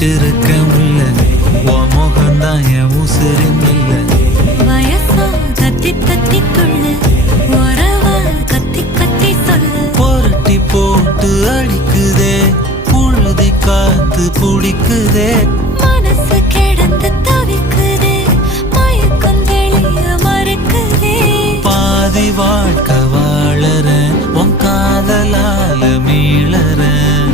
வச்சிருக்க முல்ல உன் முகம்தான் என் உசுரின் இல்ல வயசா தத்தி தத்தி துள்ளு உறவா கத்தி கத்தி சொல்லு புரட்டி போட்டு அடிக்குதே புழுதி காத்து புடிக்குதே மனசு கிடந்து தவிக்குதே மயக்கம் தெளிய மறுக்குதே பாதி வாழ்க்கை வாழறேன் உன் காதலால மீளறேன்